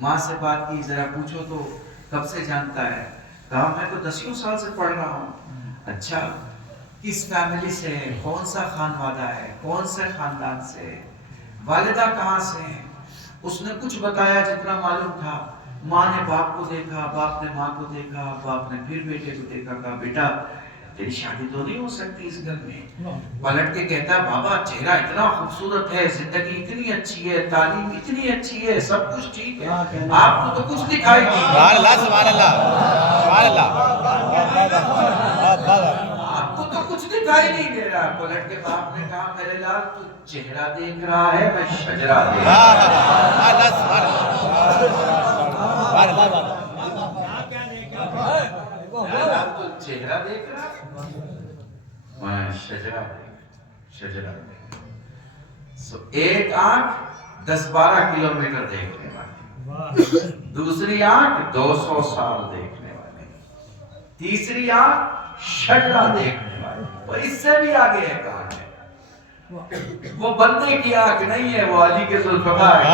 ماں سے بات کی، ذرا پوچھو تو کب سے جانتا ہے؟ کہا میں تو 10 سال سے پڑھ رہا ہوں۔ اچھا کس فیملی سے ہے، کون سا خانوادہ ہے، کون سے خاندان سے ہے، والدہ کہاں سے ہیں؟ اس نے کچھ بتایا جتنا معلوم تھا۔ ماں نے باپ کو دیکھا، باپ نے ماں کو دیکھا، باپ نے پھر بیٹے کو دیکھا، کہا بیٹا تیری شادی تو نہیں ہو سکتی اس گھر میں۔ پلٹ کے کہتا بابا چہرہ اتنا خوبصورت ہے، زندگی اتنی اچھی ہے، تعلیم اتنی اچھی ہے، سب کچھ ٹھیک ہے، آپ کو تو کچھ دکھائی نہیں دیتا۔ سبحان اللہ سبحان اللہ سبحان اللہ۔ آپ کو تو کچھ دکھائی نہیں دے رہا۔ پلٹ کے باپ نے کہا میرے لال تو چہرہ دیکھ رہا ہے، میں شجرا دیکھ رہا ہوں۔ تو چہرہ دیکھ رہا ہے، میں شجرا دیکھ۔ سو ایک آنکھ 10-12 کلومیٹر دیکھنے والی، دوسری آنکھ 200 سال دیکھنے والی، تیسری آنکھ شجرا دیکھنے والی، وہ اس سے بھی آگے ایک آنکھ ہے۔ وہ بندے کی آنکھ نہیں ہے، وہ علی کے ذوالفقار ہے۔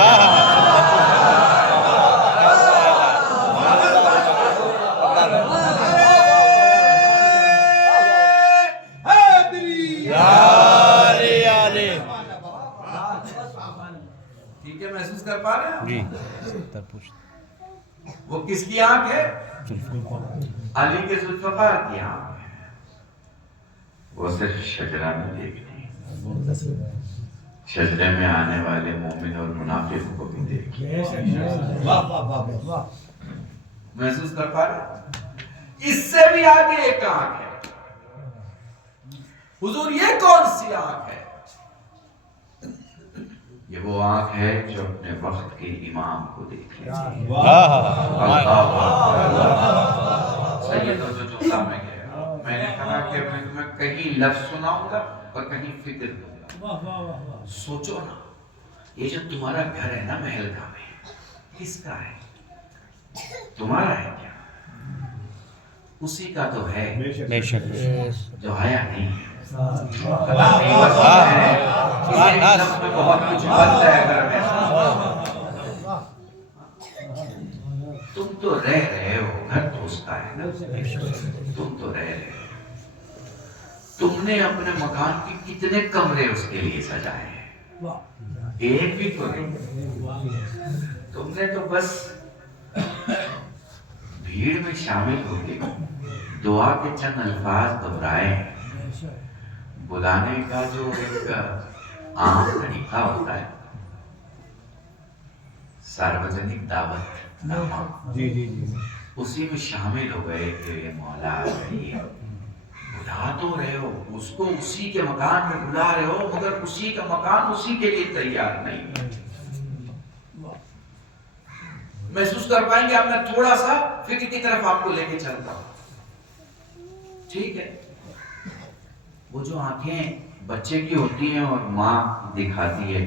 ٹھیک ہے، محسوس کر پا رہے ہیں؟ جی وہ کس کی آنکھ ہے؟ علی کے ذوالفقار کی آنکھ ہے۔ وہ صرف شجرہ میں دیکھتی ہے، شجرے میں آنے والے مومن اور منافق کو بھی دیکھتی ہے۔ محسوس کر پا رہے ہیں؟ اس سے بھی آگے ایک آنکھ ہے۔ حضور یہ کون سی آنکھ ہے؟ یہ وہ آنکھ ہے جو اپنے وقت کے امام کو دیکھ لیتی ہے۔ سیدوں جو جملہ میں کہہ رہا ہوں، میں نے کہا کہ میں تمہیں کہیں لفظ سناؤں گا اور کہیں فکر دوں گا۔ سوچو نا، یہ جو تمہارا گھر ہے نا محل کا میں، کس کا ہے؟ تمہارا ہے کیا؟ اسی کا تو ہے بے شک جو آیا نہیں ہے۔ پتہ نہیں بس ہے، کسی لفظ میں بہت کچھ بند ہے گھر میں۔ تم تو رہ رہے ہو، گھر تو اس کا ہے نا، تم تو رہ رہے ہو۔ تم نے اپنے مکان کی کتنے کمرے اس کے لیے سجائے ہیں؟ ایک بھی تو نہیں۔ تم نے تو بس بھیڑ میں شامل ہو کے دعا کے چند الفاظ دہرائے ہیں۔ بلانے کا جو ایک عام طریقہ ہوتا ہے، ساروجنک دعوت نامہ، اسی میں شامل ہو گئے کہ مولا یہ بلا تو رہے ہو اس کو، اسی کے مکان میں بلا رہے ہو، مگر اسی کا مکان اسی کے لیے تیار نہیں۔ محسوس کر پائیں گے؟ اب میں تھوڑا سا فکر کی طرف آپ کو لے کے چلتا ہوں، ٹھیک ہے؟ وہ جو آنکھیں بچے کی ہوتی ہیں اور ماں دکھاتی ہے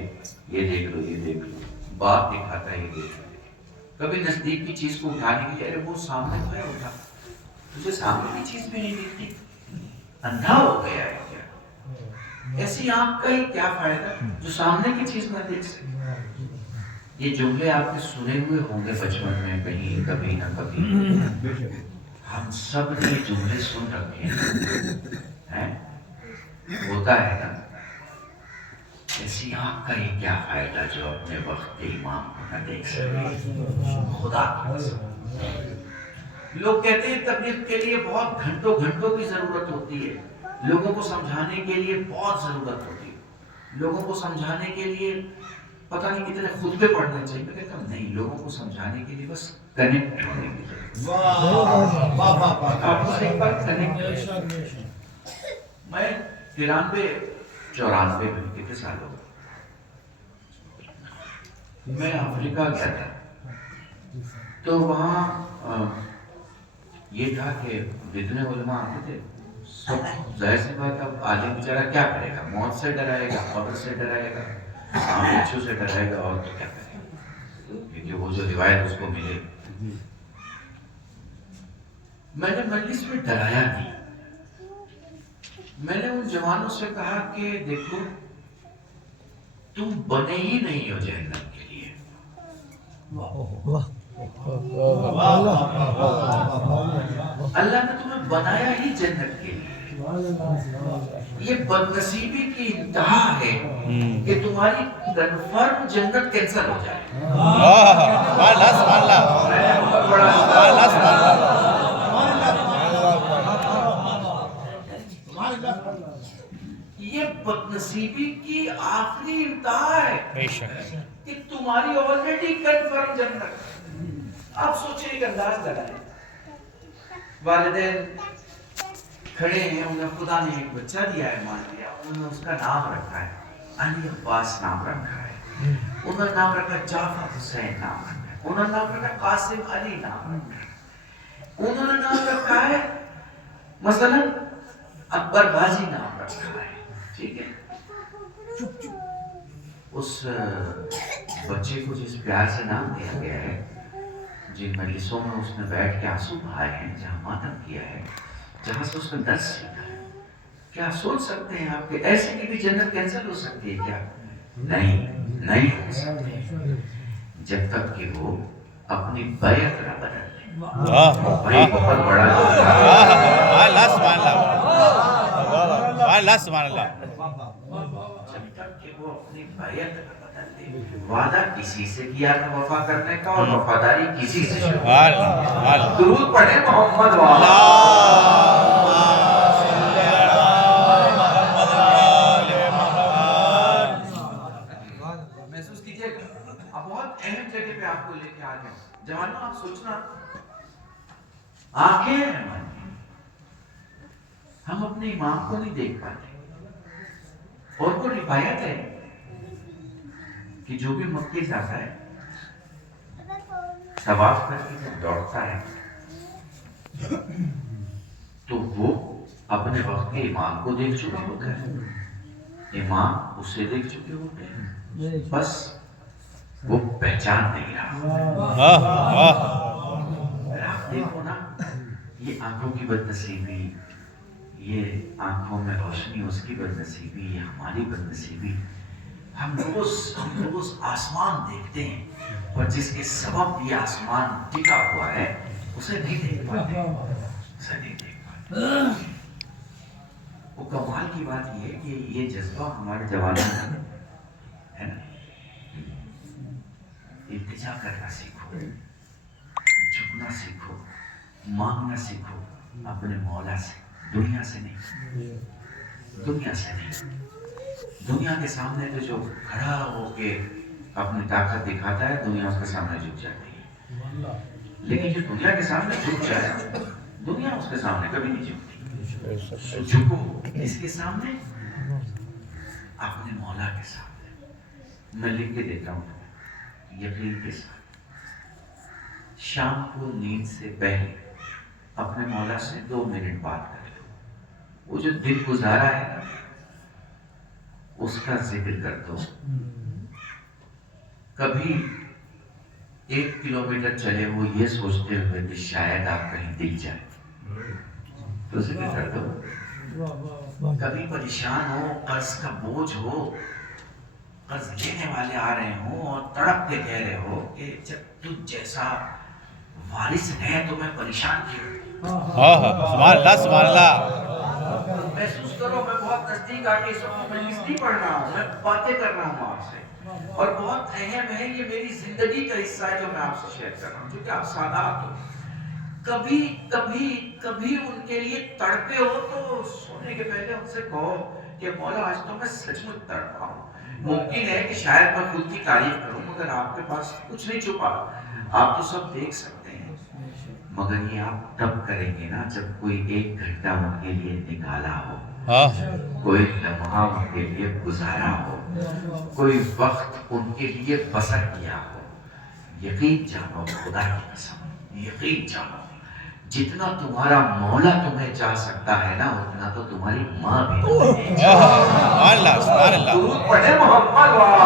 یہ دیکھ لو یہ دیکھ لو، باپ دکھاتا ہے یہ دیکھ لو، کبھی نزدیک کی چیز کو اٹھانے کے لیے ارے وہ سامنے تو ہے اٹھا، تجھے سامنے کی چیز بھی نہیں دیکھتی، اندھا ہو گیا ہے کیا؟ ایسی آنکھ کا ہی کیا فائدہ جو سامنے کی چیز نہ دیکھ سکے؟ یہ جملے آپ نے سنے ہوئے ہوں گے بچپن میں کہیں کبھی نہ کبھی، ہم سب نے جملے سن رکھے ہیں، ہوتا ہے نا؟ ایسی آنکھ کا ہی کیا فائدہ جو اپنے وقت کے امام کو نہ دیکھ سکے؟ خدا کی قسم۔ لوگ کہتے ہیں تبلیغ کے لیے بہت گھنٹوں گھنٹوں کی ضرورت ہوتی ہے، لوگوں کو سمجھانے کے لیے بہت ضرورت ہوتی ہے، لوگوں کو سمجھانے کے لیے پتہ نہیں کتنے خطبے پڑھنے چاہیے۔ میں کہتا ہوں نہیں، لوگوں کو سمجھانے کے لیے بس کنیکٹ ہونے کی ضرورت ہے۔ میں 93-94 میں کتنے سال ہو گئے، میں افریقہ گیا تھا، تو وہاں یہ تھا کہ جتنے علماء آتے تھے سب ظاہر سی بات ہے، عالم بیچارہ کیا کرے گا؟ موت سے ڈرائے گا، قبر سے ڈرائے گا، بچوں سے ڈرائے گا، اور تو کیا کرے گا؟ کیونکہ وہ جو روایت اس کو ملے۔ میں نے مجلس میں ڈرایا نہیں، میں نے ان جوانوں سے کہا کہ دیکھو تم بنے ہی نہیں ہو جہنم کے لیے، اللہ نے تمہیں بنایا ہی جنت کے لیے. یہ بدنصیبی کی انتہا ہے کہ تمہاری کنفرم جنت کینسل ہو جائے. سبحان اللہ سبحان اللہ بہت بڑا سبحان اللہ سبحان اللہ. یہ بدنصیبی کی آخری انتہا ہے بے شک. کہ تمہاری آلریڈی کنفرم جنت. آپ سوچیں ایک انداز لگائیں, والدین کھڑے ہیں, انہیں خدا نے ایک بچہ دیا ہے, مان لیا, انہوں نے اس کا نام رکھا ہے علی عباس نام رکھا ہے, انہوں نے نام رکھا جعفر حسین نام رکھا ہے, انہوں نے نام رکھا قاسم علی نام رکھا ہے, انہوں نے نام رکھا ہے مثلا اکبر غازی نام رکھا ہے. ٹھیک ہے, اس بچے کو جس پیار سے نام دیا گیا ہے, جن مجلسوں میں اس نے بیٹھ کے آنسو بہائے ہیں, جہاں ماتم کیا ہے, جہاں سے اس نے درس سیکھا ہے, کیا سوچ سکتے ہیں آپ کہ ایسے کی بھی جنت کینسل ہو سکتی ہے کیا؟ نہیں, نہیں ہو سکتی جب تک کہ وہ اپنی بیعت نہ بدل لیں. بھائی بہت بڑا سبحان اللہ سبحان اللہ سبحان اللہ سبحان اللہ. جب تک کہ وہ اپنی بیعت نہ بدل لیں. وعدہ کسی سے کیا تھا وفا کرنے کا, اور وفاداری کسی سے شروع. سبحان اللہ سبحان اللہ. درود پڑھیں محمد والا. محسوس کیجئے گا, اب بہت اہم جگہ پہ آپ کو لے کے آ گیا. جوانوں آپ سوچنا, آنکھیں ہیں ہماری, ہم اپنے امام کو نہیں دیکھ پاتے. اور وہ روایت ہے کہ جو بھی مکے جاتا ہے طواف کر کے جب دوڑتا ہے تو وہ اپنے وقت کے امام کو دیکھ چکا ہوتا ہے, امام اسے دیکھ چکے ہوتے ہیں, بس وہ پہچان نہیں رہا. آپ دیکھو نا, یہ آنکھوں کی بدنصیبی, یہ آنکھوں میں روشنی اس کی بدنصیبی, یہ ہماری بدنصیبی. ہم روز آسمان دیکھتے ہیں, اور جس کے سبب یہ آسمان ٹکا ہوا ہے اسے نہیں دیکھ پاتے, اسے نہیں دیکھ پاتے. وہ کمال کی بات یہ ہے کہ یہ جذبہ ہمارے جوانوں میں ہے نا. التجا کرنا سیکھو, جھکنا سیکھو, مانگنا سیکھو اپنے مولا سے, دنیا سے نہیں, دنیا سے نہیں. دنیا کے سامنے تو جو کھڑا ہو کے اپنی طاقت دکھاتا ہے, دنیا اس کے سامنے جھک جاتی ہے. لیکن جو دنیا کے سامنے جھک جائے, دنیا اس کے سامنے کبھی نہیں جھکتی. جھکو اس کے سامنے, اپنے مولا کے سامنے. میں لکھ کے دیتا ہوں یقین کے ساتھ, شام کو نیند سے پہلے اپنے مولا سے 2 منٹ بات کر لو. وہ جو دن گزارا ہے نا, اس کا ذکر کر دو. کبھی 1 کلومیٹر چلے ہو یہ سوچتے ہوئے کہ شاید آپ کہیں دل جائیں, تو ذکر کر دو. کبھی پریشان ہو, قرض کا بوجھ ہو, قرض لینے والے آ رہے ہوں اور تڑپ کے کہہ رہے ہو کہ جب تم جیسا وارث ہے تو میں پریشان کیوں. سبحان اللہ سبحان اللہ. محسوس کرو میں بہت نزدیک آ کے اس وقت مجلس نہیں پڑھ رہا ہوں, میں باتیں کر رہا ہوں آپ سے, اور بہت اہم ہے, یہ میری زندگی کا حصہ ہے جو میں آپ سے شیئر کر رہا ہوں, کیونکہ آپ سادات ہو. کبھی کبھی کبھی ان کے لیے تڑپے ہو تو سونے کے پہلے ان سے کہو کہ مولا آج تو میں سچ مچ تڑپا ہوں. ممکن ہے کہ شاید میں خود کی تعریف کروں, مگر آپ کے پاس کچھ نہیں چھپا, آپ تو سب دیکھ سکتے ہیں. مگر یہ آپ تب کریں گے نا جب کوئی 1 گھنٹہ ان کے لیے نکالا ہو, کوئی لمحہ ان کے لیے گزارا ہو, کوئی وقت ان کے لیے بسر کیا ہو. یقین جانو, خدا کی قسم یقین جانو, جتنا تمہارا مولا تمہیں چاہ سکتا ہے نا, اتنا تو تمہاری ماں بھی تمہیں سبحان اللہ سبحان اللہ. درود پڑھیں محمد والا.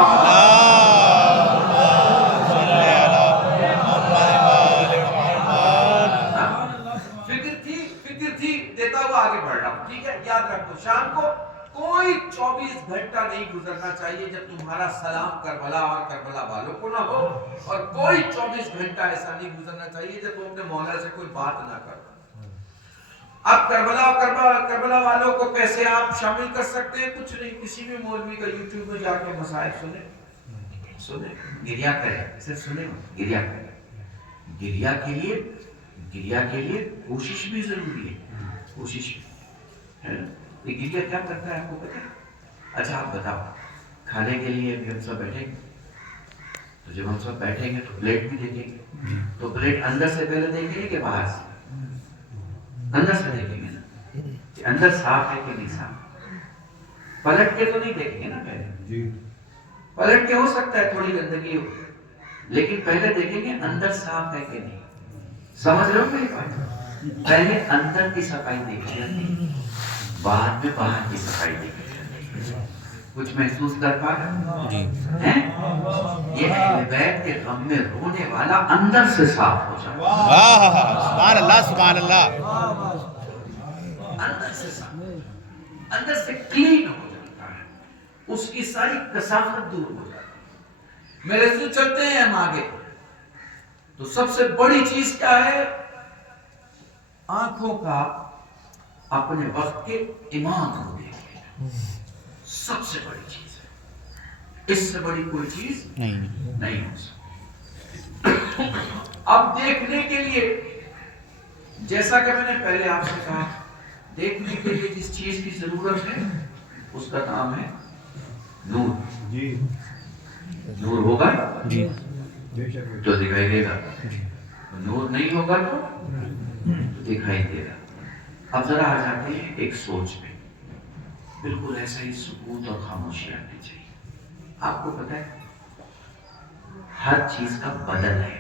فکر تھی دیتا ہوا آگے بڑھ رہا ہوں. ٹھیک ہے, یاد رکھو, شام کو کوئی 24 گھنٹہ نہیں نہیں گزرنا چاہیے جب تمہارا سلام کربلا اور کربلا والوں کو نہ ہو، اور کوئی 24 گھنٹہ ایسا نہیں گزرنا چاہیے جب تم اپنے مولا سے کوئی بات نہ کرو۔ اب کربلا اور کربلا والوں کو کیسے آپ شامل کر سکتے ہیں؟ کچھ نہیں، کسی بھی مولوی کا یوٹیوب میں جا کے مسائل سنیں، گریا کریں، صرف سنیں، گریا کریں۔ گریا کے لیے کوشش بھی ضروری ہے، کوشش ہے۔ یہ گریا کیا کرتا ہے آپ کو پتہ ہے؟ اچھا آپ بتاؤ، کھانے کے لیے ہم سب بیٹھیں گے، تو جب ہم سب بیٹھیں گے تو پلیٹ بھی دیکھیں گے، تو پلیٹ اندر سے پہلے دیکھیں گے کہ باہر سے؟ اندر سے دیکھیں گے نا، کہ اندر صاف ہے کہ نہیں صاف۔ پلٹ کے تو نہیں دیکھیں گے نا پہلے، پلٹ کے ہو سکتا ہے تھوڑی گندگی ہو، لیکن پہلے دیکھیں گے اندر صاف ہے کہ نہیں۔ سمجھ رہے ہو میری بات؟ پہلے اندر کی صفائی دیکھی جاتی ہے، بعد میں باہر کی صفائی دیکھی جاتی ہے۔ کچھ محسوس کر پا رہے ہیں؟ یہ اہل بیت کے غم میں رونے والا اندر سے صاف ہو جاتا ہے۔ سبحان اللہ، سبحان اللہ، اندر سے صاف، اندر سے کلین ہو جاتا ہے، اس کی ساری کثافت دور ہو جاتی ہے۔ میرے سے چلتے ہیں ہم آگے، تو سب سے بڑی چیز کیا ہے؟ آنکھوں کا اپنے وقت کے امام کو دیکھ لینا، سب سے بڑی چیز ہے، اس سے بڑی کوئی چیز نہیں ہو سکتی۔ اب دیکھنے کے لیے، جیسا کہ میں نے پہلے آپ سے کہا، دیکھنے کے لیے جس چیز کی ضرورت ہے اس کا نام ہے نور۔ نور ہوگا تو دکھائی دے گا، نور نہیں ہوگا تو دکھائی دے گا۔ اب ذرا آ جاتے ہیں ایک سوچ میں، بالکل ایسا ہی سکوت اور خاموشی آنی چاہیے۔ آپ کو پتہ ہے ہر چیز کا بدل ہے،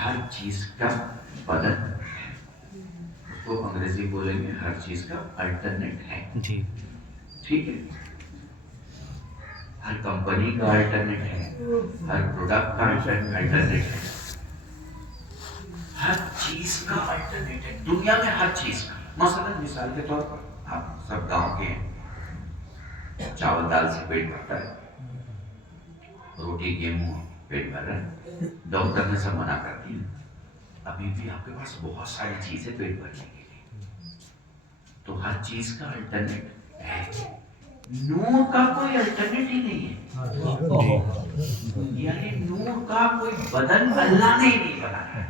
ہر چیز کا بدل ہے، اس کو انگریزی بولیں گے ہر چیز کا الٹرنیٹ ہے، ٹھیک ہے؟ ہر کمپنی کا الٹرنیٹ ہے، ہر پروڈکٹ کا الٹرنیٹ ہے، ہر چیز کا الٹرنیٹ ہے دنیا میں، ہر چیز کا۔ مثلا مثال کے طور پر آپ سب گاؤں کے ہیں، چاول دال سے پیٹ بھرتا ہے، روٹی گیہوں پیٹ بھر رہا ہے، ڈاکٹر نے سب منع کر دیا، ابھی بھی آپ کے پاس بہت ساری چیزیں پیٹ بھرنے کے لیے، تو ہر چیز کا الٹرنیٹ ہے۔ نور کا کوئی الٹرنیٹ ہی نہیں ہے، یعنی نور کا کوئی بدن اللہ نے ہی نہیں بنایا۔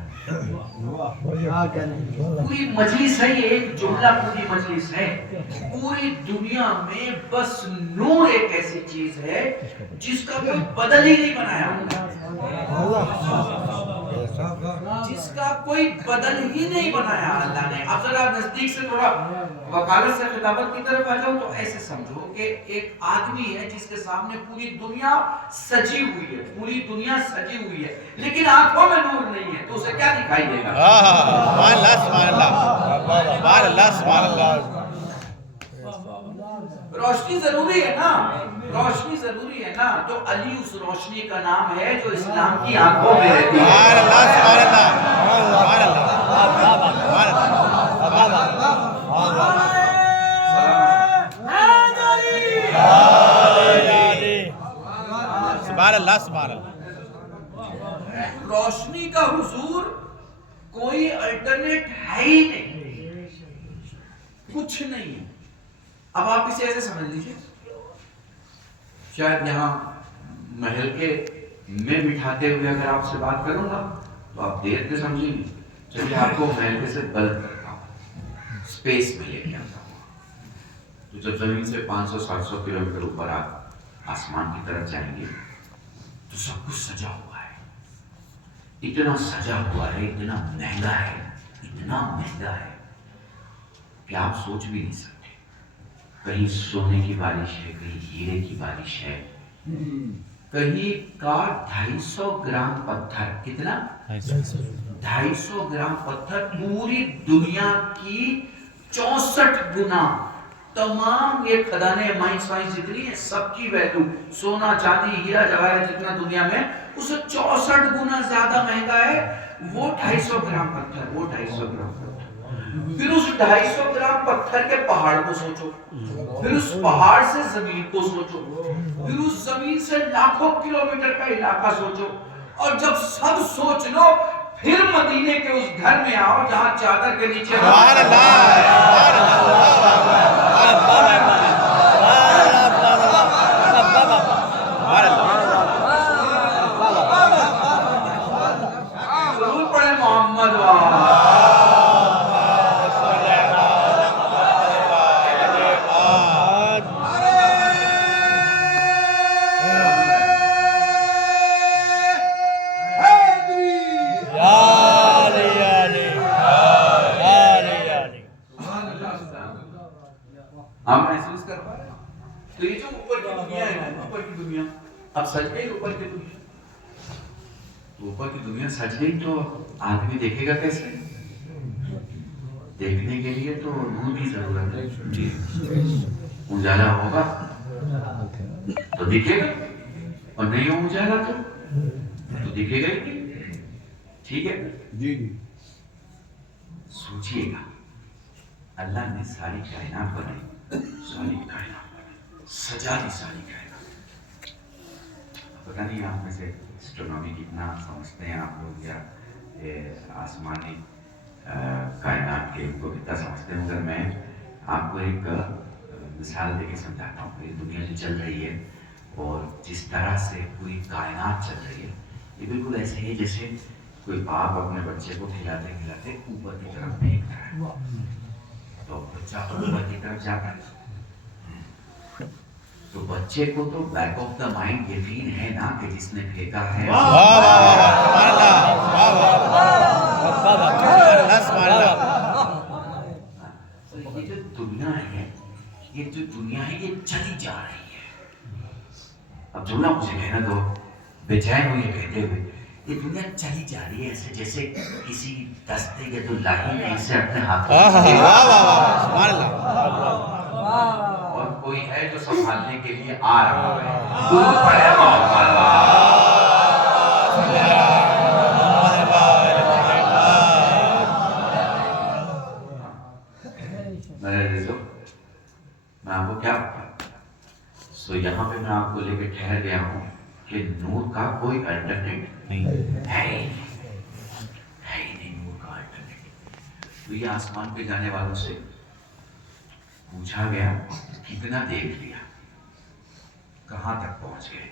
پوری مجلس ہے، یہ ایک جملہ پوری مجلس ہے، پوری دنیا میں بس نور ایک ایسی چیز ہے جس کا کوئی بدل ہی نہیں بنایا، جس کا کوئی بدل ہی نہیں بنایا اللہ نے۔ اب ذرا نزدیک سے تھوڑا وکالت سے خطابت کی طرف آ جاؤ تو ایسے سمجھو کہ ایک آدمی ہے جس کے سامنے پوری دنیا سجی ہوئی ہے، پوری دنیا سجی ہوئی ہے، لیکن آنکھوں میں نور نہیں ہے، تو اسے کیا دکھائی دے گا؟ سبحان اللہ، سبحان اللہ، سبحان اللہ، سبحان اللہ۔ روشنی ضروری ہے نا، روشنی ضروری ہے نا، تو علی اس روشنی کا نام ہے جو اسلام کی آنکھوں میں رہتی ہے۔ سبحان اللہ، سبحان اللہ، سبحان اللہ، سبحان اللہ، سبحان اللہ۔ روشنی کا حضور کوئی الٹرنیٹ ہے ہی نہیں، کچھ نہیں ہے۔ اب آپ اسے ایسے سمجھ لیجئے، شاید یہاں محل کے میں بٹھاتے ہوئے اگر آپ سے بات کروں گا تو آپ دیر کے سمجھیں گے، چلیے آپ کو محل کے سے بلد کرتا ہوں، سپیس میں لے کے آتا ہوں، تو جب زمین سے 500-700 کلومیٹر اوپر آپ آسمان کی طرف جائیں گے تو سب کچھ سجا ہوا ہے، اتنا سجا ہوا ہے، اتنا مہنگا ہے، اتنا مہنگا ہے کہ آپ سوچ بھی نہیں سکتے۔ کہیں سونے کی بارش ہے، کہیں ہیرے کی بارش ہے، کہیں کا 250 گرام پتھر، کتنا؟ 250 گرام پتھر پوری دنیا کی 64 گنا، تمام یہ خدانے مائنس جتنی ہیں سب کی ویلیو، سونا چاندی ہیرا جواہرات جتنا دنیا میں، اسے 64 گنا زیادہ مہنگا ہے وہ 250 گرام پتھر، وہ 250 گرام پتھر۔ پھر اس 250 گرام پتھر کے پہاڑ کو سوچو، پھر اس پہاڑ سے زمین کو سوچو، پھر اس زمین سے لاکھوں کلومیٹر کا علاقہ سوچو، اور جب سب سوچ لو پھر مدینے کے اس گھر میں آؤ جہاں چادر کے نیچے سبحان اللہ ضرور پڑھے محمد ہم محسوس کر پا رہے ہیں. تو یہ جو اوپر کی دنیا ہے نا، اوپر کی دنیا اب سج گئی. اوپر کی دنیا تو اوپر کی دنیا سج گئی تو آدمی دیکھے گا کیسے؟ دیکھنے کے لیے تو نور کی ضرورت ہے. اجالا ہوگا تو دکھے گا، اور نہیں ہو اجالا تو دکھے گا ہی نہیں. ٹھیک ہے جی. سوچئے گا اللہ نے ساری کائنات بنائی، ساری کائنات بنائی، سجا دی ساری کائنات. پتہ نہیں آپ میں سے اسٹرونومی کتنا سمجھتے ہیں آپ لوگ، یا آسمانی کائنات کے ان کو کتنا سمجھتے ہیں. مگر میں آپ کو ایک مثال دے کے سمجھاتا ہوں. یہ دنیا جو چل رہی ہے اور جس طرح سے پوری کائنات چل رہی ہے، یہ بالکل ایسے ہی جیسے کوئی باپ اپنے بچے کو کھلاتے کھلاتے اوپر کی طرف پھینک رہا ہے، تو بچہ اوپر کی طرف جاتا ہے. تو بچے کو تو بیک آف دا مائنڈ یقین ہے نا کہ جس نے پھینکا ہے. یہ جو دنیا ہے، یہ جو دنیا ہے یہ چلی جا رہی ہے. اب جو نا مجھے کہنا دو بے چین ہوئے کہتے ہوئے، یہ دنیا چلی جا رہی ہے ایسے جیسے کسی دستے یا تو لاہی نے اسے اپنے ہاتھ اور کوئی ہے جو سنبھالنے کے لیے آ رہا ہے. دور پڑے میرے عزیزو، میں آپ کو کیا بتا. سو یہاں پہ میں آپ کو لے کے ٹھہر گیا ہوں کہ نور کا کوئی الٹرنیٹ نہیں ہے ہی نہیں. نور کا الٹرنیٹ. تو یہ آسمان پہ جانے والوں سے پوچھا گیا کتنا دیکھ لیا، کہاں تک پہنچ گئے.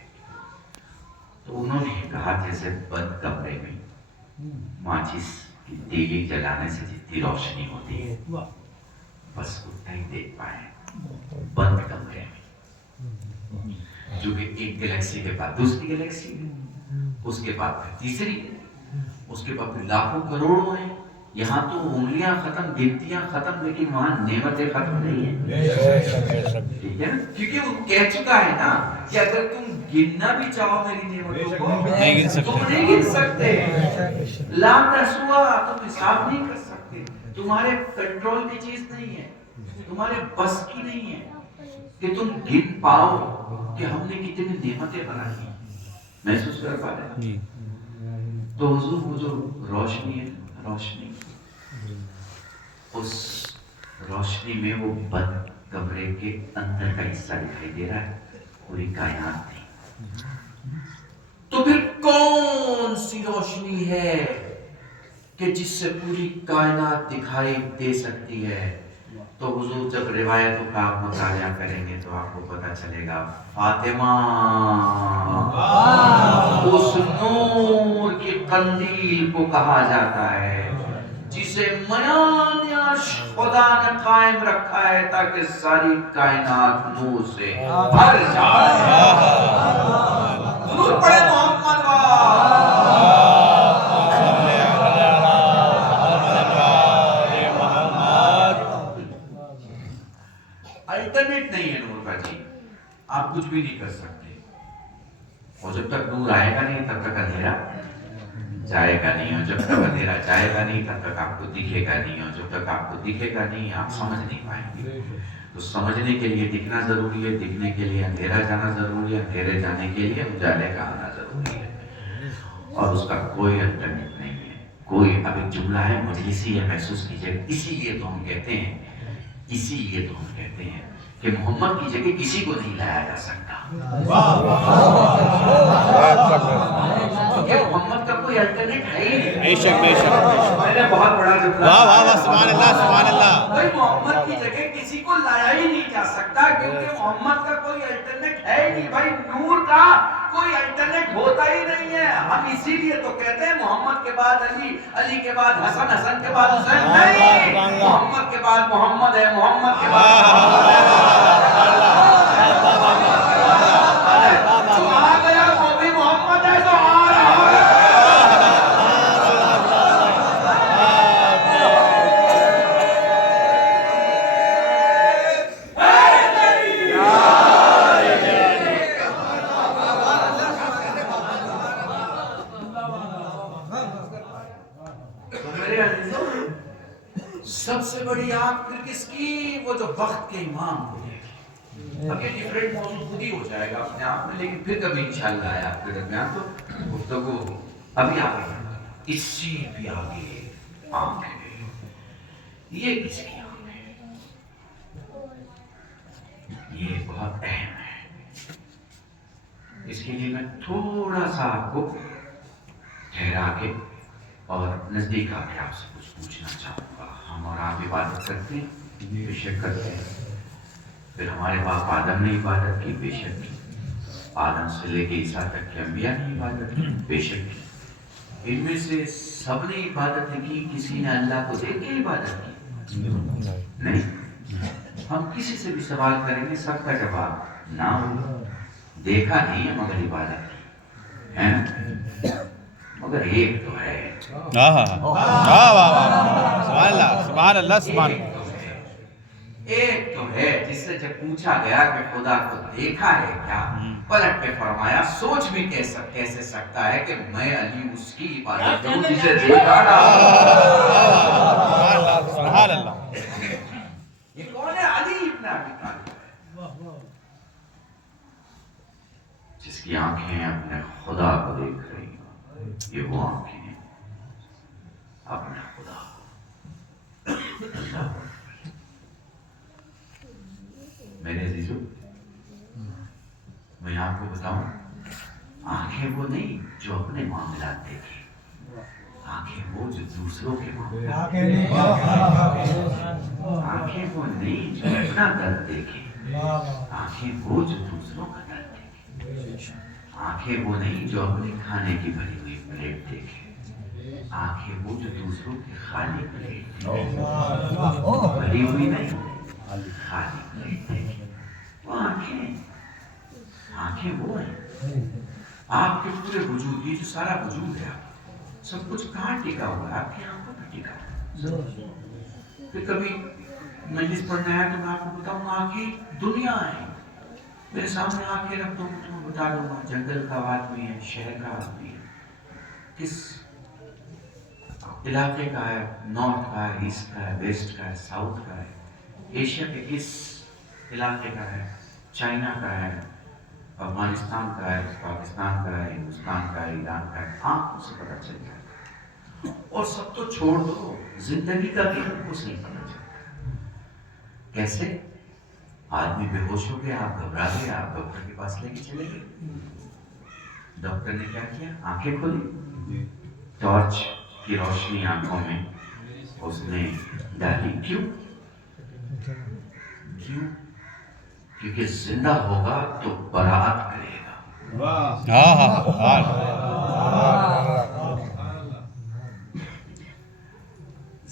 تو انہوں نے کہا جیسے بند کمرے میں ماچس کی تیلی جلانے سے جتنی روشنی ہوتی ہے بس اتنا ہی دیکھ پائے بند کمرے میں. جو کہ ایک گلیکسی کے بعد دوسری گلیکسی، اس کے بعد پھر تیسری، اس کے بعد پھر لاکھوں کروڑوں ہیں. یہاں تو انگلیاں ختم، گنتیاں ختم، لیکن وہاں نعمتیں ختم نہیں ہیں. ٹھیک ہے نا، کیونکہ وہ کہہ چکا ہے نا کہ اگر تم گننا بھی چاہو میری نعمتوں کو تم نہیں گن سکتے. لا تحصوها، تم حساب نہیں کر سکتے. تمہارے کنٹرول کی چیز نہیں ہے، تمہارے بس کی نہیں ہے کہ تم گن پاؤ کہ ہم نے کتنی نعمتیں بنائی. محسوس کر پا رہے. تو حضور وہ جو روشنی ہے، روشنی، اس روشنی میں وہ بند کمرے کے اندر کا حصہ دکھائی دے رہا ہے، پوری کائنات نہیں. تو پھر کون سی روشنی ہے کہ جس سے پوری کائنات دکھائی دے سکتی ہے؟ تو حضور جب روایتوں کا آپ مطالعہ کریں گے تو آپ کو پتہ چلے گا فاطمہ اس نور کی قندیل کو کہا جاتا ہے جسے میان عرش خدا نے قائم رکھا ہے تاکہ ساری کائنات نور سے بھر جائے. ضرور پڑھے محمد الٹرنیٹ نہیں ہے نور کا. جی آپ کچھ بھی نہیں کر سکتے، اور جب تک نور آئے گا نہیں تب تک اندھیرا جائے گا نہیں، اور جب تک اندھیرا جائے گا نہیں تب تک آپ کو دکھے گا نہیں، اور جب تک آپ کو دکھے گا نہیں آپ سمجھ نہیں پائیں گے. تو سمجھنے کے لیے دکھنا ضروری ہے، دکھنے کے لیے اندھیرا جانا ضروری ہے، اندھیرے جانے کے لیے اجالے کا آنا ضروری ہے، اور اس کا کوئی الٹرنیٹ نہیں ہے. کوئی اب ایک جملہ ہے مجلسی ہے، محسوس کیجیے، اسی لیے تو ہم کہتے ہیں کہ محمد کی جگہ کسی کو نہیں لایا جا سکتا، کیونکہ محمد کا کوئی الٹرنیٹ ہے ہی نہیں۔ بے شک بے شک، میں نے بہت بڑا جملہ، واہ واہ واہ، سبحان اللہ سبحان اللہ۔ بھائی محمد کی جگہ کسی کو لایا ہی نہیں جا سکتا، کیونکہ محمد کا کوئی الٹرنیٹ ہے ہی نہیں۔ بھائی نور کا کوئی الٹرنیٹ ہوتا ہی نہیں ہے۔ ہم اسی لیے تو کہتے ہیں محمد کے بعد علی، علی کے بعد حسن، حسن کے بعد حسین، نہیں، محمد کے بعد محمد ہے، محمد کے بعد جو آ گیا وہ بھی محمد ہے، جو آ رہا ہے۔ سب سے بڑی آگ پھر کس کی؟ وہ جو وقت کے امام ہوئے۔ اب یہ ڈیفرنٹ موضوع خود ہی ہو جائے گا اپنے آپ میں، لیکن پھر کبھی انشاءاللہ ہے آپ کے درمیان تو گفتگو ابھی آگے، اس سے بھی آگے آگ ہے۔ یہ کس کی آگ ہے؟ یہ بہت اہم ہے۔ اس کے لیے میں تھوڑا سا آپ کو ٹھہرا کے اور نزدیک آ کے آپ سے کچھ پوچھنا چاہوں گا۔ ہم اور آپ عبادت کرتے ہیں، بے شک کرتے ہیں۔ پھر ہمارے باپ آدم نے عبادت کی، بے شک کی۔ آدم سے لے کے عیسیٰ تک کے انبیاء نے عبادت کی، بے شک کی۔ ان میں سے سب نے عبادت کی، کسی نے اللہ کو دیکھ کے عبادت کی؟ نہیں۔ ہم کسی سے بھی سوال کریں گے، سب کا جواب نہ ہوگا۔ دیکھا نہیں ہے مگر عبادت کی ہے نا؟ مگر ایک تو ہے، سبحان اللہ سبحان اللہ۔ ایک تو ہے جس سے جب پوچھا گیا کہ خدا کو دیکھا ہے کیا، پلٹ کے فرمایا سوچ بھی کیسے سکتا ہے کہ میں علی اس کی عبادت کروں جسے دیکھا نہ۔ سبحان اللہ۔ یہ کون ہے؟ علی ابن ابی طالب، جس کی آنکھیں اپنے خدا کو دیکھ رہی ہیں۔ یہ وہ آنکھیں ہیں اپنے خدا کو۔ میرے عزیزو، میں آپ کو بتاؤں، آنکھیں وہ نہیں جو اپنے معاملات دیکھیں، آنکھیں وہ جو دوسروں کے معاملات دیکھیں۔ آنکھیں وہ نہیں جو اپنا درد دیکھیں، آنکھیں وہ جو دوسروں کا درد دیکھیں۔ آنکھیں وہ نہیں جو اپنے کھانے کی بھری ہوئی پلیٹ دیکھیں، آنکھیں وہ جو دوسروں کی خالی پلیٹ دیکھیں۔ بھری ہوئی نہیں، خالی پلیٹ دیکھیں۔ وہ آنکھیں وہ ہیں۔ آپ کے پورے وجود، یہ جو سارا وجود ہے، سب کچھ کہاں ٹکا ہوا ہے؟ آپ کی آنکھوں پہ ٹکا ہوا ہے۔ پھر کبھی مجلس پڑھنا ہے تو میں آپ کو بتاؤں گا آنکھیں دنیا ہے۔ میرے سامنے آنکھیں رکھ دو تو میں بتا دوں گا جنگل کا آدمی ہے، شہر کا آدمی ہے، کس علاقے کا ہے، نارتھ کا ہے، ایسٹ کا ہے، ویسٹ کا ہے، ساؤتھ کا ہے، ایشیا کے کس علاقے کا ہے، چائنا کا ہے، افغانستان کا ہے، پاکستان کا ہے، ہندوستان کا ہے، ایران کا ہے، آنکھوں سے پتہ چل جائے گا۔ اور سب تو چھوڑ دو، زندگی کا بھی ہم کو نہیں پتہ چلتا۔ کیسے؟ آدمی بے ہوش ہو گیا، آپ گھبرا گئے، آپ ڈاکٹر کے پاس لے کے چلے گئے۔ ڈاکٹر نے کیا کیا؟ آنکھیں کھولی، ٹارچ کی روشنی آنکھوں میں اس نے ڈالی۔ کیوں؟ کیونکہ زندہ ہوگا تو برات کرے گا۔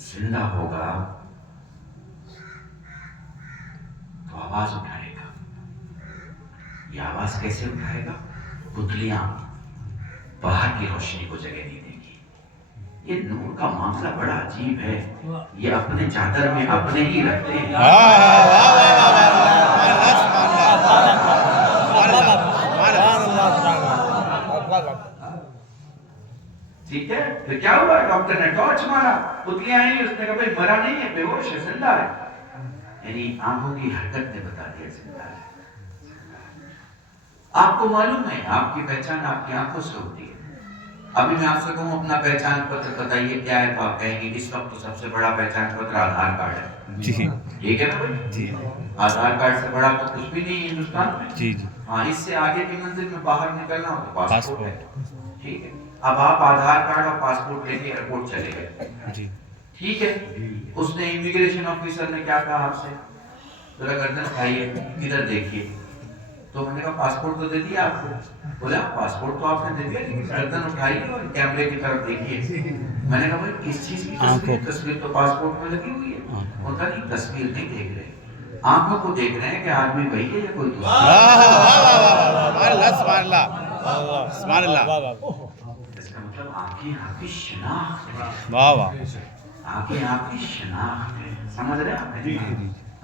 زندہ ہوگا تو آواز اٹھائے گا۔ یہ آواز کیسے اٹھائے گا؟ پتلیاں باہر کی روشنی کو جگہ نہیں دیں گی۔ یہ نور کا معاملہ بڑا عجیب ہے، یہ اپنے چادر میں اپنے ہی رکھتے ہیں۔ ٹھیک ہے، پھر کیا ہوا؟ ڈاکٹر نے ٹارچ مارا، پتلیاں آئیں، اس نے کہا بھائی مرا نہیں ہے، بے ہوش ہے، زندہ ہے۔ یعنی آنکھوں کی حرکت نے بتا دیا زندہ ہے۔ آپ کو معلوم ہے، آپ کی پہچان آپ کی آنکھوں سے ہوتی ہے۔ ابھی میں آپ سے کہوں اپنا پہچان پتر بتائیے کیا ہے، تو آپ کہیں گے اس وقت تو سب سے بڑا پہچان پتر آدھار کارڈ ہے. جی ٹھیک ہے نا بھائی؟ جی آدھار کارڈ سے بڑا تو کچھ بھی نہیں ہے ہندوستان میں. جی جی ہاں، اس سے آگے کی منزل میں باہر نکلنا ہو تو پاسپورٹ ہے. پاسپورٹ ٹھیک ہے، اب آپ آدھار کارڈ اور پاسپورٹ لے کے ایئرپورٹ چلے گئے. جی ٹھیک ہے، اس نے امیگریشن آفیسر نے کیا کہا آپ سے، ذرا گردن اٹھائیے ادھر دیکھیے. تو میں نے کہا پاسپورٹ تو دے دیا آپ کو. بولا پاسپورٹ تو آپ نے دے دیا لیکن گردن اٹھائیے اور کیمرے کی طرف دیکھیے. میں نے کہا بھائی کس چیز کی تصویر؟ تصویر تو پاسپورٹ میں لگی ہوئی ہے. ہوتا نہیں، تصویر نہیں دیکھ رہے، آنکھوں کو دیکھ رہے ہیں کہ آدمی وہی ہے یا کوئی دوسرا. سبحان اللہ. اس کا مطلب آنکھیں آپ کی شناخت ہے. واہ واہ. آنکھیں آپ کی شناخت ہے. سمجھ رہے ہیں آپ؟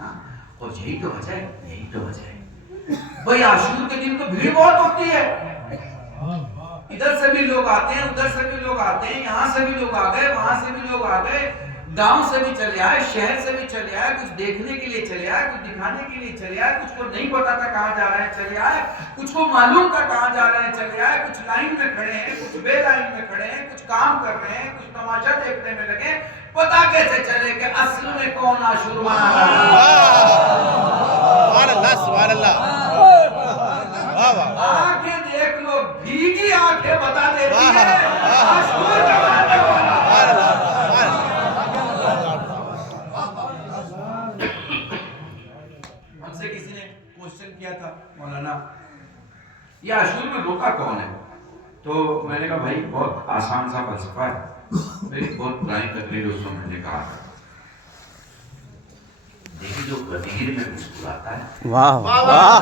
ہاں، اور یہی تو وجہ ہے، یہی تو وجہ ہے بھائی. عاشور کے دن تو بھیڑ بہت ہوتی ہے، ادھر سے بھی لوگ آتے ہیں، ادھر سے بھی لوگ آتے ہیں، یہاں سے بھی لوگ آ گئے، وہاں سے بھی لوگ آ گئے، گاؤں سے بھی چلے آئے، شہر سے بھی چلے آئے، کچھ دیکھنے کے لیے چلے آئے، کچھ دکھانے کے لیے چلے آئے، کچھ کو نہیں پتا تھا کہاں جا رہے ہیں چلے آئے، کچھ کو معلوم تھا کہاں جا رہے ہیں چلے آئے، کچھ لائن میں کھڑے ہیں، کچھ بے لائن میں کھڑے ہیں، کچھ کام کر رہے ہیں، کچھ تماشا دیکھنے میں لگے. پتا کیسے چلے کہ اصل میں کون عاشور منا رہا ہے؟ سبحان اللہ. آنکھیں دیکھ لو، بھیگی آنکھیں بتا دیتی ہے عاشور کا ماننے والا. ہم سے کسی نے کوشچن کیا تھا، مولانا یہ عاشور میں روکا کون ہے؟ تو میں نے کہا بھائی بہت آسان سا فلسفہ ہے. میری بہت پرانی تقریر اس میں نے کہا تھا، دیکھیے جو غدیر میں مسکراتا ہے. واہ واہ واہ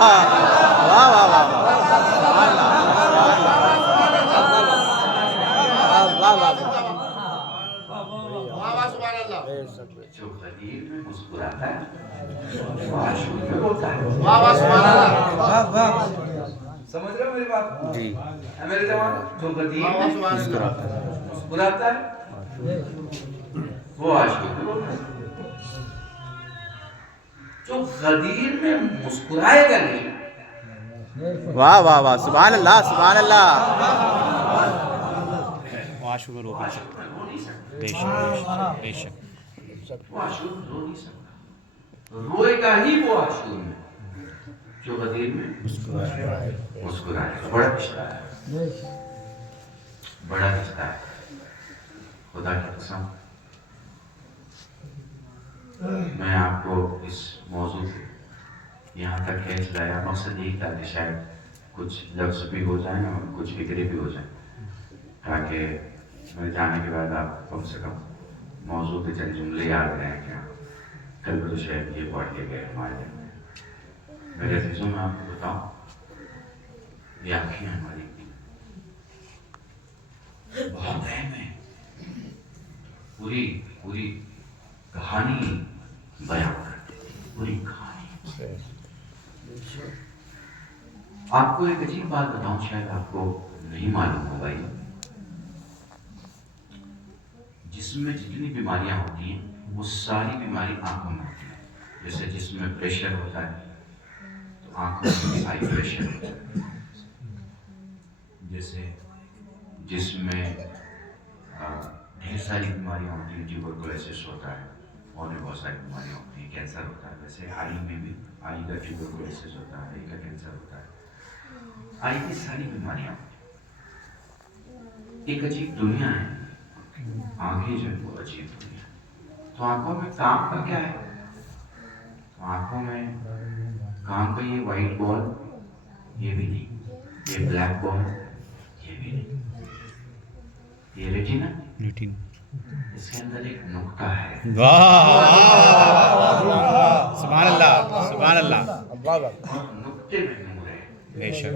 جو غدیر میں مسکراتا ہے وہ عاشور میں روتا ہے. سمجھ رہے ہو میری بات؟ جی میرے جوان، جو غدیر میں مسکراتا ہے وہ عاشور میں روتا ہے. جو غدیر میں مسکرائے گا نہیں واہ واہ واہ. سبحان اللہ سبحان اللہ. عاشور میں رو وہ عاشور میں رو نہیں سکتا. بے شک بے شک. وہ عاشور میں رو نہیں سکتا. روئے گا ہی وہ عاشور میں جو غدیر میں مسکرائے. بڑا رشتہ ہے، بڑا رشتہ ہے. خدا کی قسم میں آپ کو اس موضوع کو یہاں تک کھینچ لایا. مقصد یہی تھا کہ شاید کچھ لفظ بھی ہو جائیں اور کچھ فکرے بھی ہو جائیں، تاکہ میرے جانے کے بعد آپ کم سے کم موضوع کے چند جملے یاد رہیں کہ کل تو شاید یہ پڑھ کے گئے ہمارے دل میں. میرے عزیزوں میں آپ کو بتاؤں، یہ آنکھیں ہماری بہت اہم ہیں. پوری کہانی بیان کرتے ہیں، پوری کہانی. آپ کو ایک عجیب بات بتاؤں، شاید آپ کو نہیں معلوم ہوگا. یہ جسم میں جتنی بیماریاں ہوتی ہیں وہ ساری بیماری آنکھوں میں ہوتی ہیں. جیسے جسم میں پریشر ہوتا ہے تو آنکھوں میں ہائی پریشر ہوتا ہے. جیسے جسم میں ڈھیر ساری بیماریاں ہوتی ہیں، ٹیوبرکلوسس ہوتا ہے، اور بھی بہت ساری بیماریاں ہوتی ہیں، کینسر ہوتا ہے. ویسے آئی میں بھی آئی کا ٹیوبرکلوسس ہوتا ہے، آئی کا کینسر ہوتا ہے. آئی کی ساری بیماریاں ہوتی ہیں. ایک عجیب دنیا ہے آنکھیں جو ہے وہ عجیب دنیا ہے. تو آنکھوں میں کام کا کیا ہے؟ تو آنکھوں میں کام کا یہ وائٹ بال، یہ بھی نہیں. یہ بلیک بال، یہ بھی نہیں. یہ ریٹینا، اس کے اندر ایک نقطہ ہے. سبحان اللہ سبحان اللہ. نقطے میں نور ہے. بے شک.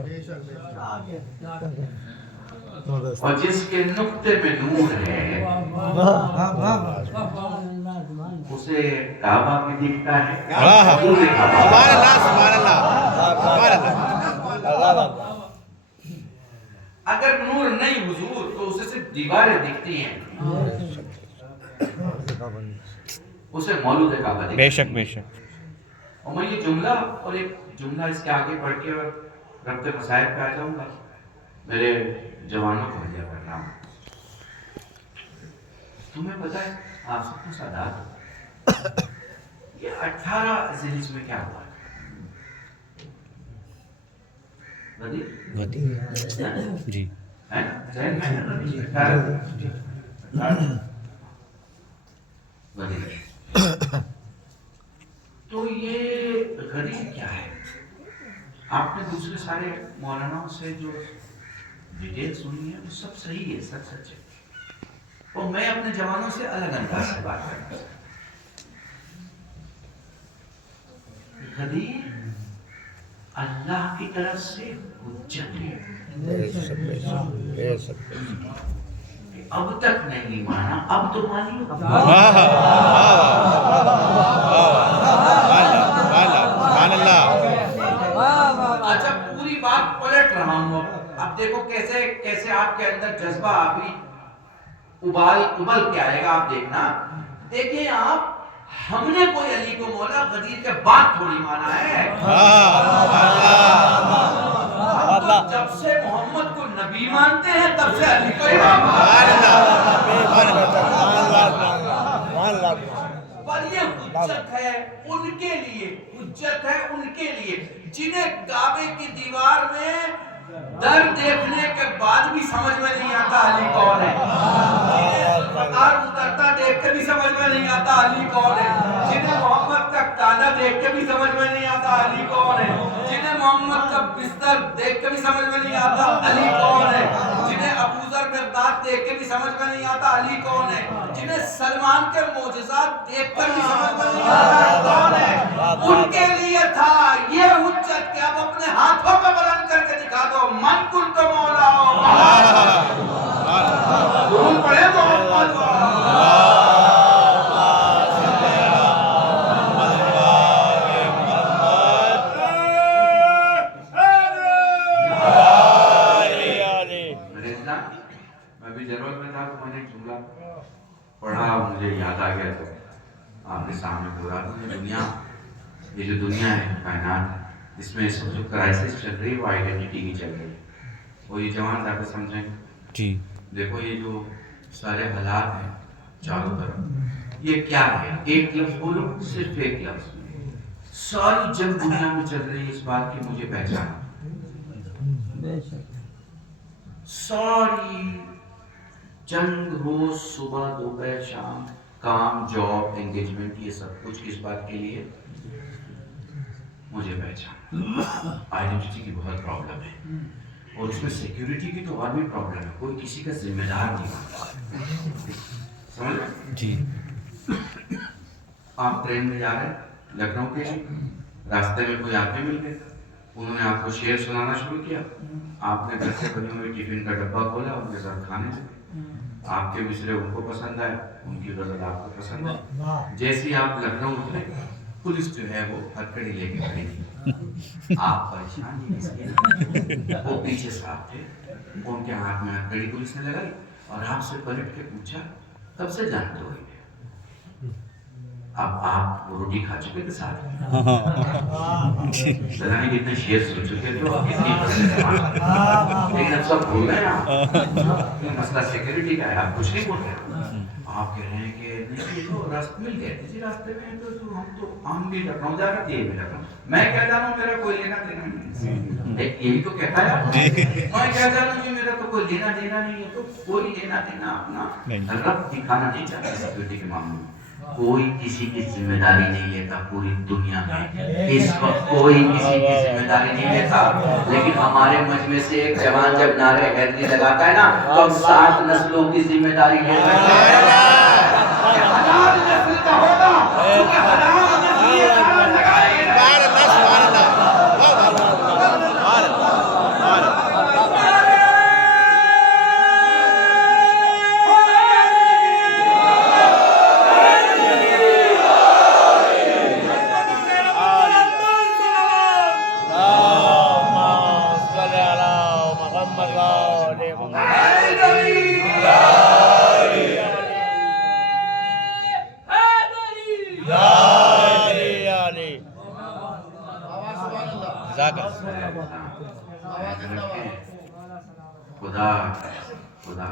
اور جس کے نقطے میں نور ہے اسے کعبہ بھی دکھتا ہے. سبحان اللہ سبحان اللہ سبحان اللہ. اگر نور نہیں حضور تو اسے صرف دیواریں دکھتی ہیں، اسے مولود کعبہ دکھتا ہے. بے شک بے شک. اور میں یہ جملہ اور ایک جملہ اس کے آگے پڑھ کے اور ربط مسائب پہ آ جاؤں گا. میرے جوانوں کو ہدیہ کر رہا ہوں. تمہیں پتا ہے آپ سب کو سادات ہو یہ 18 ذیلحج میں کیا ہوا جی تو یہ غریب کیا ہے؟ آپ نے دوسرے سارے مولاناؤں سے جو ڈیٹیل سنی ہے وہ سب صحیح ہے، سچ سچ ہے، اور میں اپنے جوانوں سے الگ انداز سے بات کرنا چاہتا ہوں۔ غریب اللہ کی طرف سے حجت ہے، اب تک نہیں مانا، اب تو مانی اچھا پوری بات پلٹ رہا ہوں اب دیکھو کیسے کیسے آپ کے اندر جذبہ ابھی ابل کے آئے گا، آپ دیکھنا۔ دیکھیں آپ، ہم نے کوئی علی کو مولا غدیر کے بعد تھوڑی مانا ہے، ہم تو جب سے محمد کو نبی مانتے ہیں تب سے علی کو امام مانتے ہیں۔ پر یہ حجت ہے ان کے لیے، حجت ہے ان کے لیے جنہیں کعبے کی دیوار میں در دیکھنے کے بعد بھی سمجھ میں نہیں آتا علی کون ہے، جنہیں قطار اترتا دیکھ کے بھی سمجھ میں نہیں آتا علی کون ہے، جنہیں محمد کا کالا دیکھ کے بھی سمجھ میں نہیں آتا علی کون ہے، جنہیں محمد کا بستر دیکھ کے بھی سمجھ میں نہیں آتا علی کون ہے، جنہیں ابوذر مرداد دیکھ کے بھی سمجھ میں نہیں آتا علی کون ہے، جنہیں سلمان کے معجزات دیکھ کر بھی سمجھ میں نہیں آتا کون ہے، ان کے لیے تھا یہ حجت کہ اب اپنے ہاتھوں پہ بلند کر کے دکھا دو من کنت مولا درود پڑھے محمد میں بھی ضرورت میں تھا تو میں نے جملہ پڑھا، مجھے یاد آ گیا تو آپ کے سامنے پورا دنیا، یہ جو دنیا ہے کائنات، اس میں اس جو کرائسس چل رہی ہے وہ آئیڈینٹی کی چل رہی ہے، وہ یہ جوان زیادہ سمجھیں جی دیکھو یہ جو سارے حالات ہیں چاروں طرف، یہ کیا ہے؟ ایک لفظ بولو، صرف ایک لفظ، ساری جنگ دنیا میں چل رہی ہے اس بات کی مجھے پہچانا، ساری جنگ روز صبح دوپہر شام، کام جاب انگیجمنٹ، یہ سب کچھ کس بات کے لیے؟ مجھے پہچان، آئیڈینٹی کی بہت پرابلم ہے، اور اس میں سیکیورٹی کی تو اور بھی پرابلم ہے، کوئی کسی کا ذمہ دار نہیں ہوتا، سمجھ رہے جی آپ ٹرین میں جا رہے ہیں لکھنؤ کے لیے، راستے میں کوئی آدمی مل گئے، انہوں نے آپ کو شعر سنانا شروع کیا، آپ نے گھر سے بنی ہوئی ٹفن کا ڈبہ کھولا، ان کے ساتھ کھانے لگے، آپ کے مصرے ان کو پسند آئے، ان کی غزل آپ کو پسند آئی، جیسے ہی آپ لکھنؤ اترے پولیس جو ہے وہ ہتھکڑی لے کے کھڑی تھی، آپ پریشان ہی اس لیے، وہ پیچھے صاحب تھے، ان کے ہاتھ میں ہتھکڑی پولیس نے لگائی اور آپ سے پلٹ کے پوچھا کب سے جانتے ہوئے؟ اب آپ روٹی کھا چکے تھے ساتھ سلانی کے اتنے شیر سن چکے تھے اور کتنی لیکن اب سب بھول گئے آپ، مسئلہ سیکیورٹی کا ہے، آپ کچھ نہیں بول رہے، آپ کہہ رہے ہیں کہ نہیں تو راستے مل گئے کسی راستے میں ہم بھی لکھنؤ جا رہے تھے، یہ بھی لکھنؤ، میں کہہ جانوں میرا کوئی لینا دینا نہیں، یہی تو کہتا ہے، میں کہہ جانوں جی میرا تو کوئی لینا دینا نہیں ہے، تو کوئی لینا دینا اپنا رب دکھانا نہیں چاہتا سیکیورٹی کے معاملے میں، کوئی کسی کی ذمہ داری نہیں لیتا پوری دنیا میں، اس وقت کوئی کسی کی ذمہ داری نہیں لیتا، لیکن ہمارے مجمع سے ایک جوان جب نعرے حیدری لگاتا ہے نا تو ہم 7 نسلوں کی ذمہ داری لے سکتے ہیں، حلال نسل کا ہوگا کیونکہ حرام نسل یہ نعرہ لگائے گا۔ خدا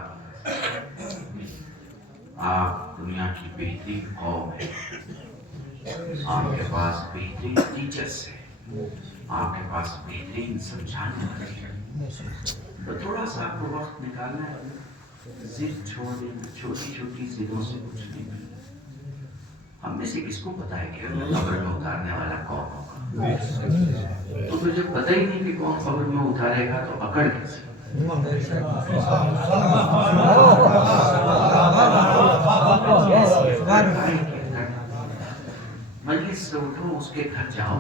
آپ دنیا کی بہترین قوم ہے، آپ کے پاس بہترین ٹیچرز ہیں، آپ کے پاس بہترین سمجھانے والے ہیں، تو تھوڑا سا آپ کو وقت نکالنا ہے، ضد چھوڑ دینا، چھوٹی چھوٹی ضدوں سے کچھ نہیں ملنا۔ ہم میں سے کس کو پتا ہے کہ قبر میں اتارنے والا کون ہوگا؟ تو پھر جب پتہ ہی نہیں کہ کون قبر میں اتارے گا تو اکڑ کیسے؟ مجلس سے اٹھو، اس کے گھر جاؤ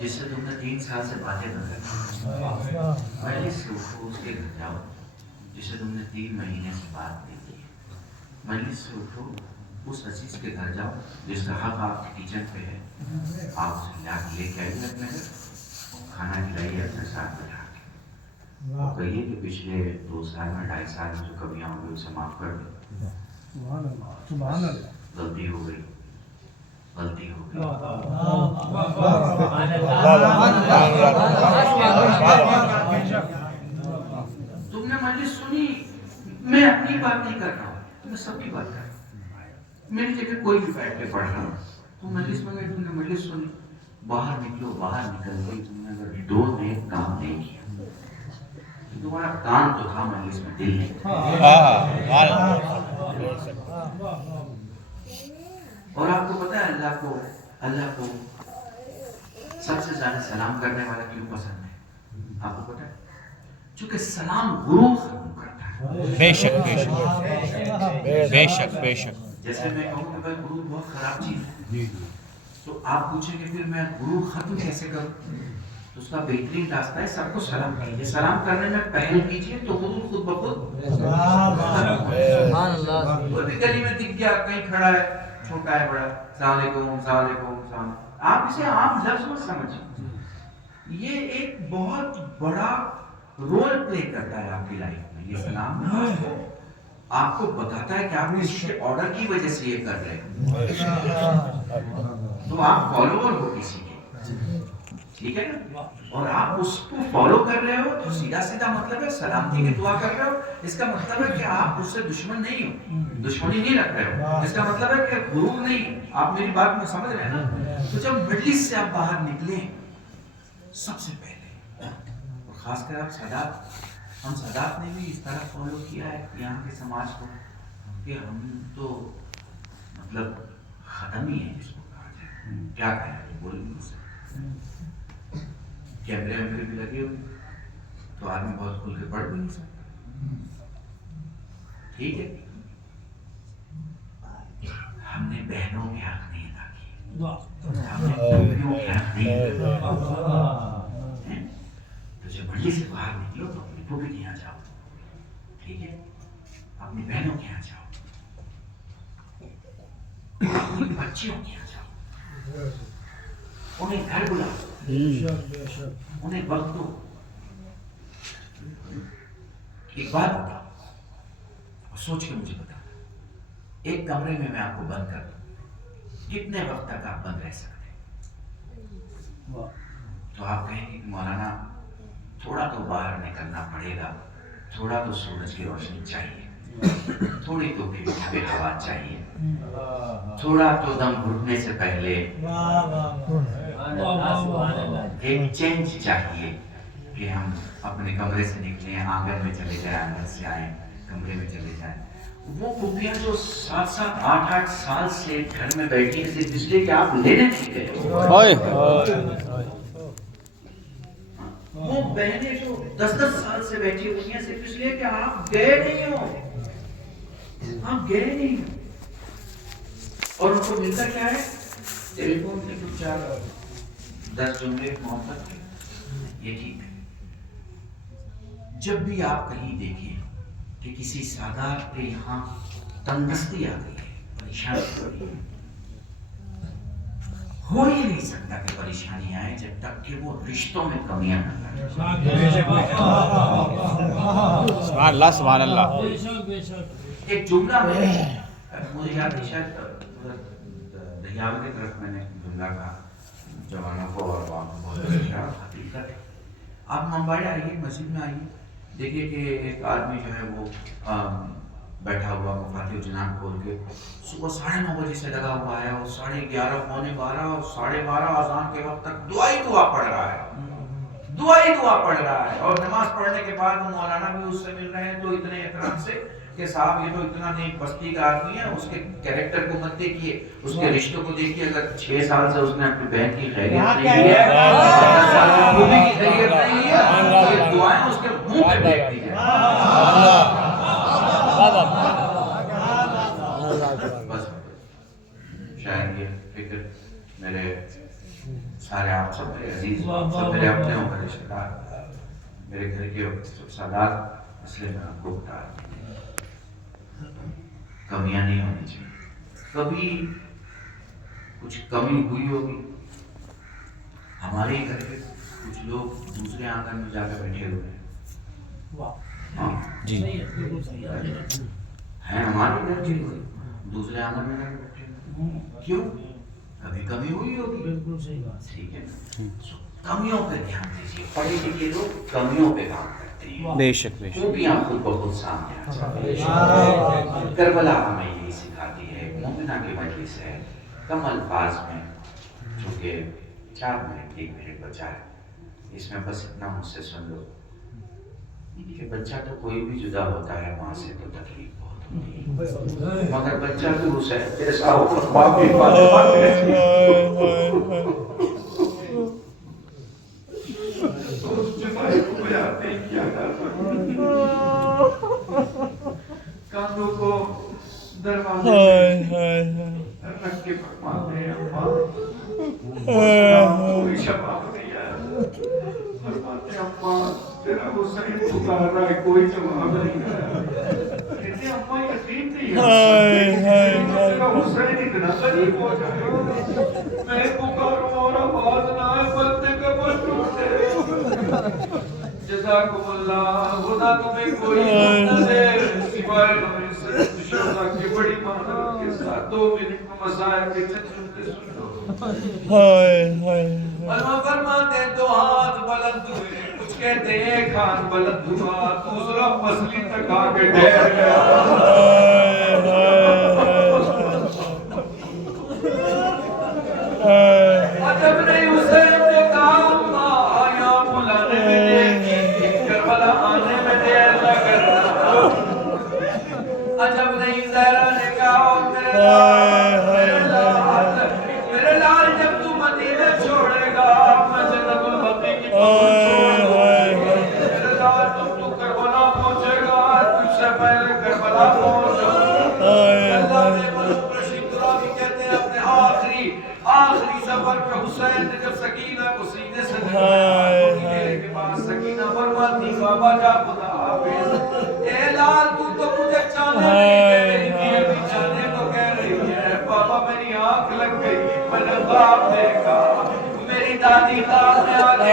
جس سے تم نے 3 سال سے باتیں نہ کریں۔ مجلس سے اٹھو، اس کے گھر جاؤ جس سے تم نے 3 مہینے سے بات نہیں کی۔ مجلس سے اٹھو، اس عزیز کے گھر جاؤ جس کا حق آپ کے کچن پہ ہے، آپ اسے لے کے آئیے اپنے گھر، کھانا کھلائیے اپنے ساتھ بٹھا کے، اور کہیے کہ پچھلے 2 سال میں 2.5 سال میں جو کمیاں ہوں گی اسے معاف کر دو، غلطی ہو گئی، غلطی ہو گئی۔ تم نے مجلس سنی، میں اپنی بات نہیں کر رہا ہوں، میں سب کی بات کر رہا ہوں۔ میری جگہ کوئی بھی بیٹھ کے پڑھ رہا ہوں، تم مجلس میں گئے، تم نے مجلس سنی، باہر نکلو، باہر نکل گئی، تم نے اگر 2 نیک کام نہیں کیا، تمہارا کام تو تھا مجلس میں، دل نہیں تھا۔ اور آپ کو پتا ہے اللہ کو سب سے زیادہ سلام کرنے والا کیوں پسند ہے؟ آپ کو پتا ہے؟ چونکہ سلام غرور ختم کرتا ہے۔ بے شک بے شک بے شک بے شک۔ جیسے میں کہوں کہ بھائی غرور بہت خراب چیز ہے، تو آپ پوچھیں کہ پھر میں غرور ختم کیسے کروں؟ تو اس کا بہترین راستہ ہے سب کو سلام کیجیے، سلام کرنے میں پہل کیجیے تو غرور خود بخود۔ کوئی بھی گلی میں دکھ گیا، کہیں کھڑا ہے، چھوٹا ہے بڑا، السلام علیکم، السلام علیکم، السلام، آپ اسے عام لفظ مت سمجھیں، یہ ایک بہت بڑا رول پلے کرتا ہے آپ کی لائف میں۔ یہ سلام آپ کو بتاتا ہے کہ آپ کسی کے آرڈر کی وجہ سے یہ کر رہے ہیں، تو آپ فالوور ہو کسی کے، ٹھیک ہے نا؟ اور آپ اس کو فالو کر رہے ہو تو سیدھا سیدھا مطلب ہے سلامتی کی دعا کر رہے ہو، اس کا مطلب ہے کہ آپ اس سے دشمن نہیں ہو، دشمنی نہیں رکھ رہے ہو، اس کا مطلب ہے کہ غرور نہیں۔ آپ میری بات میں سمجھ رہے ہیں نا؟ تو جب مجلس سے آپ باہر نکلیں، سب سے پہلے، اور خاص کر آپ ہم سادات نے بھی اس طرح فالو کیا ہے یہاں کے سماج کو کہ ہم تو مطلب ختم ہی ہے، جس کو کہا جائے، کیا کہیں، بول نہیں سکتے، کیمرے ویمرے بھی لگے ہوئے تو آدمی بہت کھل کے پڑھ بھی نہیں سکتا، ٹھیک ہے؟ ہم نے بہنوں کے حق نہیں ادا کیے، ہم نے بیویوں کے حق نہیں ادا کیے، تو جب بڑی سے باہر نکلو تو اپنی پھوپھی کے یہاں جاؤ، ٹھیک ہے؟ اپنی بہنوں کے یہاں جاؤ، اپنی بچیوں کے یہاں جاؤ، انہیں گھر بلاؤ، انہیں وقت دو۔ ایک بات بتاؤ اور سوچ کے مجھے بتانا، ایک کمرے میں آپ کو بند کر دوں، کتنے وقت تک آپ بند رہ سکتے ہیں؟ تو آپ کہیں گے کہ مولانا تھوڑا تو باہر نکلنا پڑے گا، تھوڑا تو سورج کی روشنی چاہیے، تھوڑی تو پھر ہوا چاہیے، تھوڑا تو دم گھٹنے سے پہلے ایک چینج چاہیے کہ ہم اپنے کمرے سے نکلیں، آنگن میں چلے جائیں، آنگن سے آئیں، کمرے میں چلے جائیں۔ وہ پھوپھیاں جو 7-7 8-8 سال سے گھر میں بیٹھی ہیں صرف اس لیے کہ آپ لینے نہیں گئے، وہ بہنیں جو 10-10 سال سے بیٹھی ہوئی ہیں صرف اس لیے کہ آپ گئے نہیں ہو، آپ گئے نہیں ہو، اور ان کو ملتا کیا ہے؟ ٹیلی فون پہ کچھ 4-10 جملے محبت کے، یہ ٹھیک ہے۔ جب بھی آپ کہیں دیکھیں کہ کسی سادات کے یہاں تندرستی آ گئی ہے، پریشانی آ گئی ہے، ہو ہی نہیں سکتا کہ پریشانی آئے جب تک کہ وہ رشتوں میں کمیاں نہ کریں۔ سبحان اللہ سبحان اللہ۔ ایک جملہ مجھے یاد نہیں، شاید دہیال کی طرف میں نے جملہ کہا جوانوں کو اور عوام کو، بہت اچھا حقیقت ہے۔ آپ ممبئی آئیے، مسجد میں آئیے، دیکھیے کہ ایک آدمی جو ہے وہ بیٹھا ہوا مفاتیح الجنان کھول کے صبح 9:30 بجے سے لگا ہوا ہے اور 11:30 پونے 12 اور 12:30 اذان کے وقت تک دعا ہی دعا پڑھ رہا ہے، دعا ہی دعا پڑھ رہا ہے. اور نماز پڑھنے کے بعد وہ مولانا بھی اس سے مل رہے ہیں تو اتنے احترام سے کہ صاحب یہ تو اتنا نہیں بستی کا آدمی ہے، اس کے کیریکٹر کو مت دیکھیے، اس کے رشتوں کو دیکھیے. اگر 6 سال سے اس نے اپنی بہن کی خیریت نہیں لی ہے، 10 سال کی بیوی کی خیریت نہیں لی ہے، یہ دعائیں اس کے منہ پہ پھینکتی ہیں. بس شاید یہ فکر میرے سارے آپ سب میرے عزیز سب میرے اپنے ہوں گے رشتے دار، میرے گھر کے سادات مسئلے میں آپ کو بتا رہا ہوں. کمیاں نہیں ہونی چاہیے. کبھی کچھ کمی ہوئی ہوگی. ہمارے گھر کے کچھ لوگ دوسرے آنگن میں جا کر بیٹھے ہوئے ہیں. ہاں جی ہیں ہمارے گھر کے دوسرے آنگن میں جا کر بیٹھے ہوئے. کیوں؟ کبھی کمی ہوئی ہوگی. بالکل صحیح بات. ٹھیک ہے، کمیوں پہ دھیان دیجیے. پڑھے لکھے لوگ کمیوں پہ کام کرتے ہیں. بے شک بے شک. خوبیاں خود بخود سامنے آ جاتی ہیں. کربلا ہمیں یہی سکھاتی ہے. ایک مومنہ کی مجلس ہے، کم الفاظ میں، چونکہ 4 منٹ 1 منٹ بچا ہے، اس میں بس اتنا مجھ سے سن لو کہ بچہ تو کوئی بھی جدا ہوتا ہے ماں سے تو تکلیف بہت ہوتی ہے، مگر بچہ بھی اسے ایسا ہو باپ کی کانوں کو دروازے رکھ کے فرماتے ہیں کوئی جواب نہیں آیا. فرماتے اماں تیرا حسین پکار رہا ہے، کوئی جواب نہیں آیا. کہتے اماں یقین نہیں آتا تیرا حسین اتنا قریب ہو جائے گا، میں پکاروں اور آواز نہ آئے، بندے کا پر ٹوٹے. جزاکم اللہ. خدا تمہیں کوئی نہ دے سوائے ہمیں سے شہداء کی بڑی معذرت کے ساتھ 2 منٹ میں مسائل کے چند جملے سن لو. علماء فرماتے ہیں 2 ہاتھ بلند ہوئے، کچھ کہتے ہیں 1 ہاتھ بلند ہوا، دوسرا پسلی تک آ کے ٹھہر گیا. عجب نہیں حسین نے کہا آیا بلانے میں دیر کی، کربلا آنے میں دیر نہ کرنا. عجب نہیں زہرا نے کہا میرے لال جب تو مدینہ چھوڑے گا میں جنت البقیع کی قبر چھوڑوں. میرے لال جب تو کربلا پہنچے گا تجھ سے پہلے کربلا پہنچو. اللہ نے ملک رشید راوی کہتے ہیں اپنے آخری سفر پہ حسین نے جب سکینہ کو سینے سے لگایا تو میرے کے پاس سکینہ فرماتی بابا جا خدا حافظ. اے لال تو مجھے چاہنے نہیں کہہ رہی تھی، ابھی چاہنے تو کہہ رہی ہے. بابا میری آنکھ لگ گئی، میں نے خواب دیکھا، میری دادی خواب میں آ کے